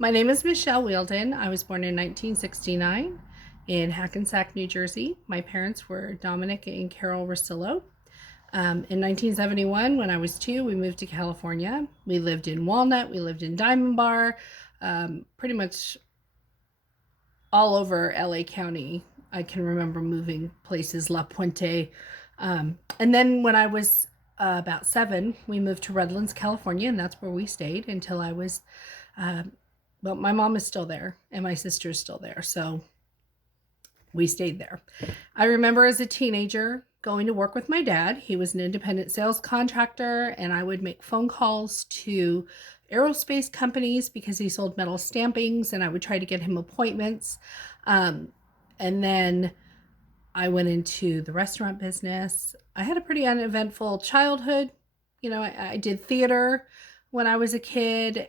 My name is Michelle Wielden. I was born in 1969 in Hackensack, New Jersey. My parents were Dominic and Carol Rosillo. In 1971, when I was 2, we moved to California. We lived in Walnut, we lived in Diamond Bar, pretty much all over LA County. I can remember moving places, La Puente. And then when I was about 7, we moved to Redlands, California, and that's where we stayed until I was, well, my mom is still there and my sister is still there. So we stayed there. I remember as a teenager going to work with my dad. He was an independent sales contractor, and I would make phone calls to aerospace companies because he sold metal stampings, and I would try to get him appointments. And then I went into the restaurant business. I had a pretty uneventful childhood. I did theater when I was a kid.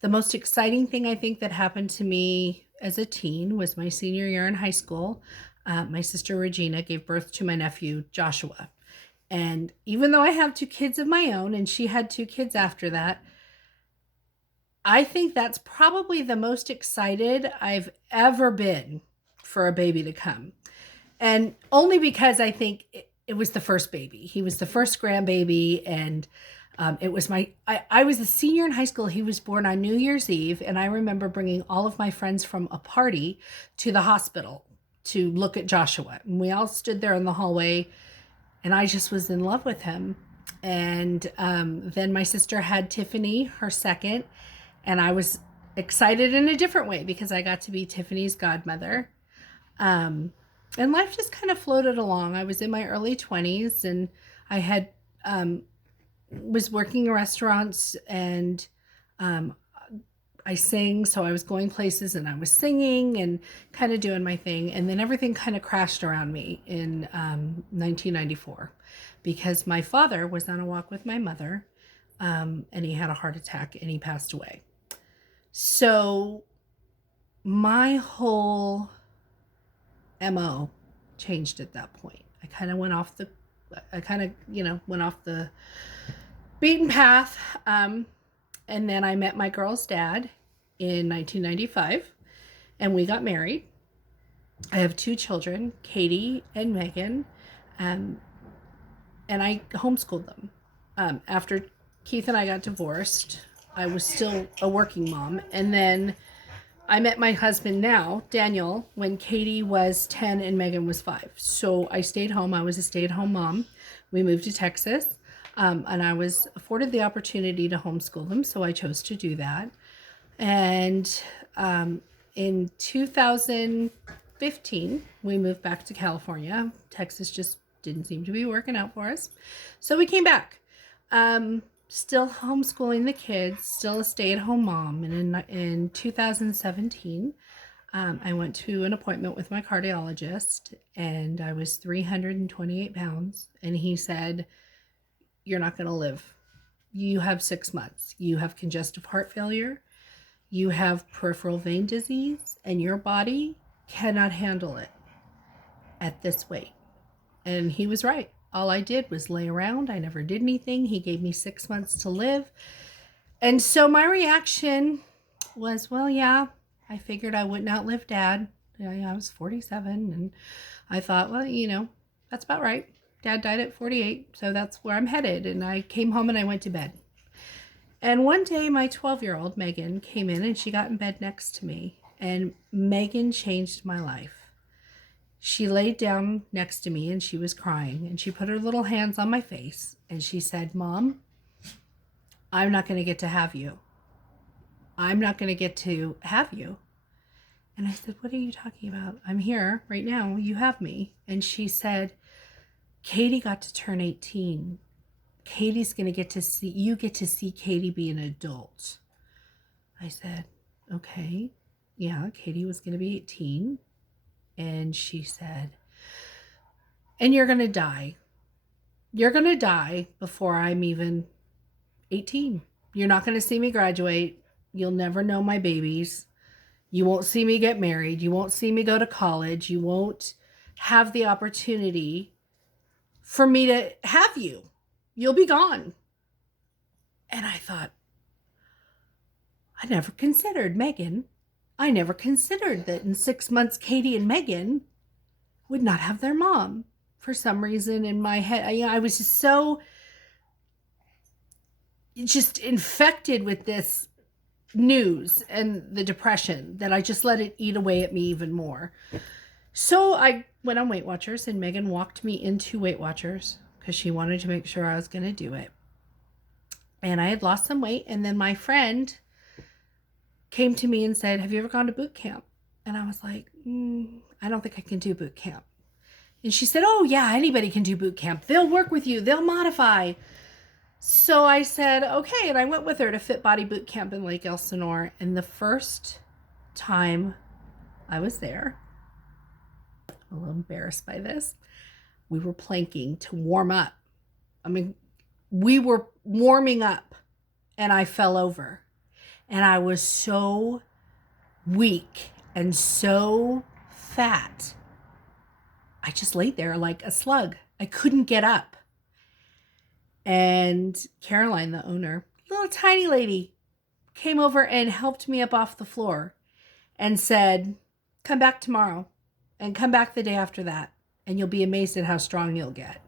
The most exciting thing I think that happened to me as a teen was my senior year in high school. My sister Regina gave birth to my nephew Joshua. And even though I have 2 kids of my own and she had 2 kids after that, I think that's probably the most excited I've ever been for a baby to come. And only because I think it was the first baby. He was the first grandbaby, and it was I was a senior in high school. He was born on New Year's Eve, and I remember bringing all of my friends from a party to the hospital to look at Joshua. And we all stood there in the hallway, and I just was in love with him. And then my sister had Tiffany, her second, and I was excited in a different way because I got to be Tiffany's godmother. And life just kind of floated along. I was in my early 20s, and I had was working in restaurants, and I sang, so I was going places and I was singing and kind of doing my thing. And then everything kind of crashed around me in 1994 because my father was on a walk with my mother, and he had a heart attack and he passed away. So my whole MO changed at that point. I kind of went off the beaten path. And then I met my girl's dad in 1995, and we got married. I have 2 children, Katie and Megan, and I homeschooled them. After Keith and I got divorced, I was still a working mom, and then I met my husband now, Daniel, when Katie was 10 and Megan was 5. So I stayed home. I was a stay-at-home mom. We moved to Texas, and I was afforded the opportunity to homeschool them, so I chose to do that. And in 2015, we moved back to California. Texas just didn't seem to be working out for us, so we came back. Still homeschooling the kids, still a stay-at-home mom. And in 2017, I went to an appointment with my cardiologist, and I was 328 pounds. And he said, "You're not going to live. You have 6 months. You have congestive heart failure. You have peripheral vein disease, and your body cannot handle it at this weight." And he was right. All I did was lay around. I never did anything. He gave me 6 months to live. And so my reaction was, well, yeah, I figured I wouldn't outlive Dad. I was 47, and I thought, well, that's about right. Dad died at 48, so that's where I'm headed. And I came home and I went to bed. And one day my 12-year-old Megan came in, and she got in bed next to me. And Megan changed my life. She laid down next to me and she was crying, and she put her little hands on my face and she said, "Mom, I'm not going to get to have you. I'm not going to get to have you." And I said, "What are you talking about? I'm here right now. You have me." And she said, "Katie got to turn 18. Katie's going to get to see Katie be an adult." I said, "Okay." Yeah, Katie was going to be 18. And she said, "And you're going to die. You're going to die before I'm even 18. You're not going to see me graduate. You'll never know my babies. You won't see me get married. You won't see me go to college. You won't have the opportunity for me to have you. You'll be gone." And I thought, I never considered Megan. I never considered that in 6 months, Katie and Megan would not have their mom. For some reason in my head, I was just so just infected with this news and the depression that I just let it eat away at me even more. So I went on Weight Watchers, and Megan walked me into Weight Watchers because she wanted to make sure I was going to do it. And I had lost some weight, and then my friend came to me and said, have you ever gone to boot camp? And I was like, I don't think I can do boot camp. And she said, oh yeah, anybody can do boot camp. They'll work with you. They'll modify. So I said, okay. And I went with her to Fit Body Boot Camp in Lake Elsinore. And the first time I was there, I'm a little embarrassed by this, we were planking to warm up. I mean, we were warming up and I fell over. And I was so weak and so fat. I just laid there like a slug. I couldn't get up. And Caroline, the owner, little tiny lady, came over and helped me up off the floor and said, come back tomorrow and come back the day after that, and you'll be amazed at how strong you'll get.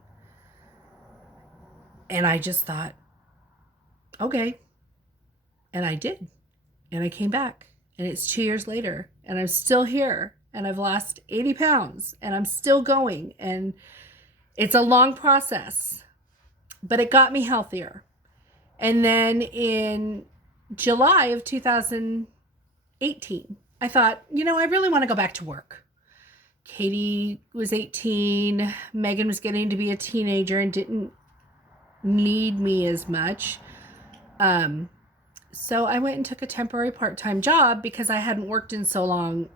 And I just thought, okay. And I did. And I came back. And it's 2 years later. And I'm still here. And I've lost 80 pounds. And I'm still going. And it's a long process. But it got me healthier. And then in July of 2018, I thought, I really want to go back to work. Katie was 18. Megan was getting to be a teenager and didn't need me as much. So I went and took a temporary part-time job because I hadn't worked in so long.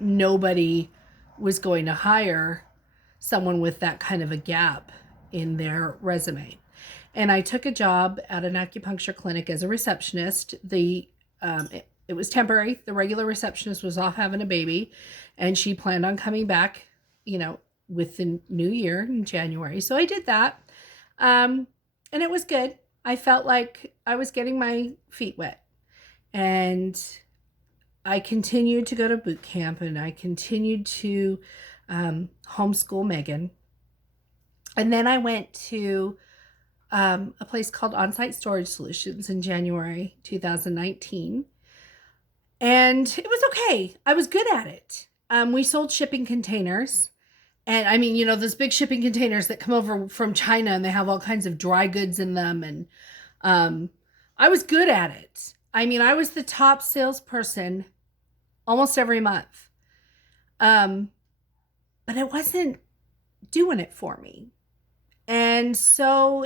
Nobody was going to hire someone with that kind of a gap in their resume. And I took a job at an acupuncture clinic as a receptionist. It was temporary. The regular receptionist was off having a baby, and she planned on coming back, with the new year in January. So I did that. And it was good. I felt like I was getting my feet wet, and I continued to go to boot camp, and I continued to homeschool Megan. And then I went to a place called On-Site Storage Solutions in January 2019. And it was okay. I was good at it. We sold shipping containers. And I mean, those big shipping containers that come over from China, and they have all kinds of dry goods in them. And I was good at it. I mean, I was the top salesperson almost every month. But it wasn't doing it for me. And so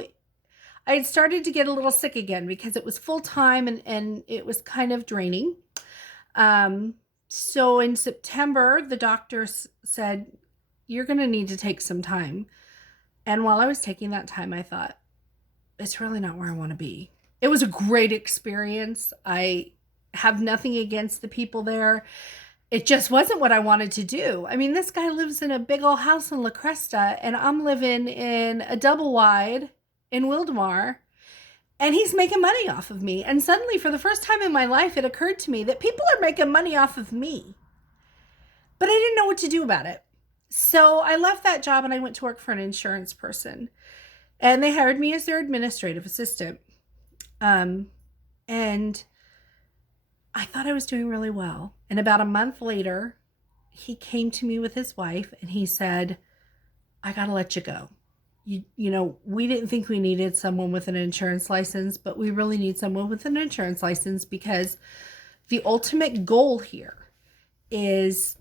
I had started to get a little sick again because it was full time and it was kind of draining. So in September, the doctor said, you're going to need to take some time. And while I was taking that time, I thought, it's really not where I want to be. It was a great experience. I have nothing against the people there. It just wasn't what I wanted to do. I mean, this guy lives in a big old house in La Cresta, and I'm living in a double wide in Wildemar, and he's making money off of me. And suddenly, for the first time in my life, it occurred to me that people are making money off of me. But I didn't know what to do about it. So I left that job and I went to work for an insurance person, and they hired me as their administrative assistant. And I thought I was doing really well. And about a month later, he came to me with his wife and he said, I got to let you go. We didn't think we needed someone with an insurance license, but we really need someone with an insurance license because the ultimate goal here is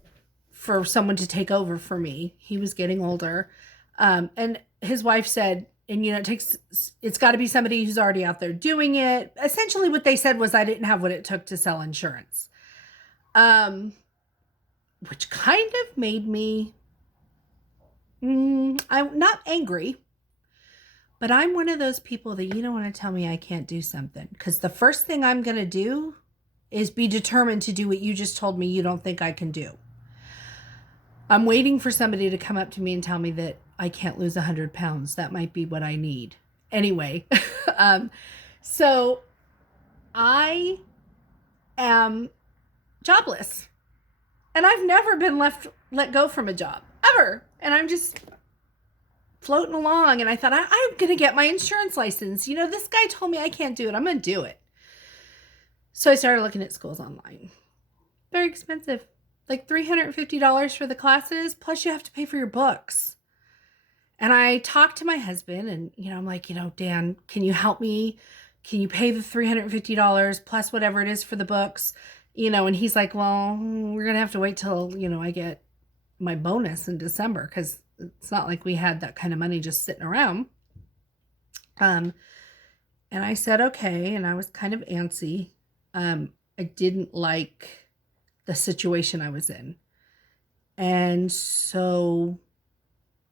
for someone to take over for me. He was getting older. And his wife said, it's got to be somebody who's already out there doing it. Essentially what they said was I didn't have what it took to sell insurance. Which kind of made me, I'm not angry, but I'm one of those people that you don't want to tell me I can't do something. Because the first thing I'm going to do is be determined to do what you just told me you don't think I can do. I'm waiting for somebody to come up to me and tell me that I can't lose 100 pounds. That might be what I need. Anyway, so I am jobless. And I've never been let go from a job, ever. And I'm just floating along. And I thought, I'm going to get my insurance license. You know, this guy told me I can't do it. I'm going to do it. So I started looking at schools online. Very expensive. Like $350 for the classes, plus you have to pay for your books. And I talked to my husband and, I'm like, Dan, can you help me? Can you pay the $350 plus whatever it is for the books? And he's like, well, we're going to have to wait till, I get my bonus in December, because it's not like we had that kind of money just sitting around. And I said, okay. And I was kind of antsy. I didn't like the situation I was in. And so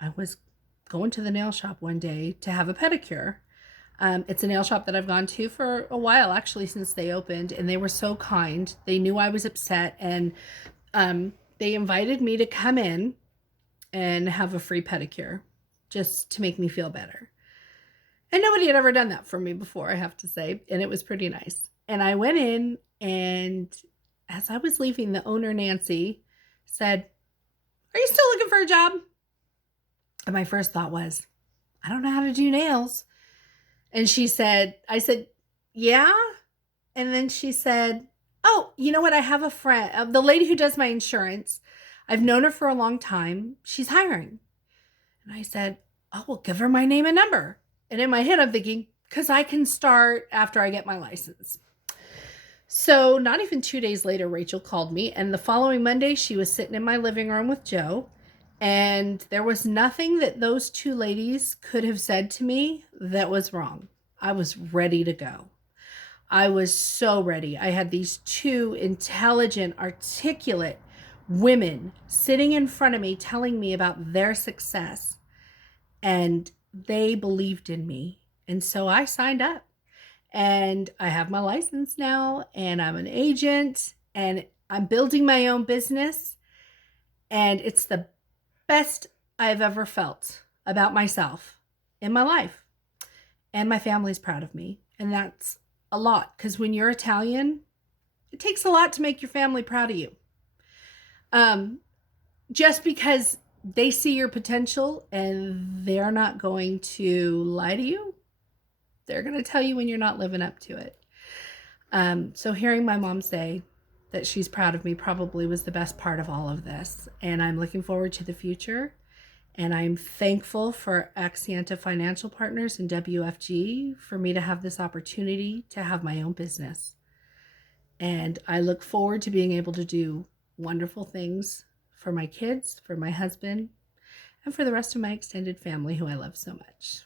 I was going to the nail shop one day to have a pedicure. It's a nail shop that I've gone to for a while, actually, since they opened, and they were so kind. They knew I was upset, and they invited me to come in and have a free pedicure just to make me feel better. And nobody had ever done that for me before, I have to say, and it was pretty nice. And I went in, and as I was leaving, the owner, Nancy, said, "Are you still looking for a job?" And my first thought was, I don't know how to do nails. And I said, yeah. And then she said, oh, you know what? I have a friend, the lady who does my insurance. I've known her for a long time. She's hiring. And I said, oh, well, give her my name and number. And in my head, I'm thinking, because I can start after I get my license. So not even 2 days later, Rachel called me. And the following Monday, she was sitting in my living room with Joe. And there was nothing that those two ladies could have said to me that was wrong. I was ready to go. I was so ready. I had these two intelligent, articulate women sitting in front of me telling me about their success. And they believed in me. And so I signed up. And I have my license now. And I'm an agent. And I'm building my own business. And it's the best I've ever felt about myself in my life. And my family's proud of me. And that's a lot, because when you're Italian, it takes a lot to make your family proud of you. Just because they see your potential and they're not going to lie to you. They're going to tell you when you're not living up to it. So hearing my mom say that she's proud of me probably was the best part of all of this. And I'm looking forward to the future. And I'm thankful for Accienta Financial Partners and WFG for me to have this opportunity to have my own business. And I look forward to being able to do wonderful things for my kids, for my husband, and for the rest of my extended family who I love so much.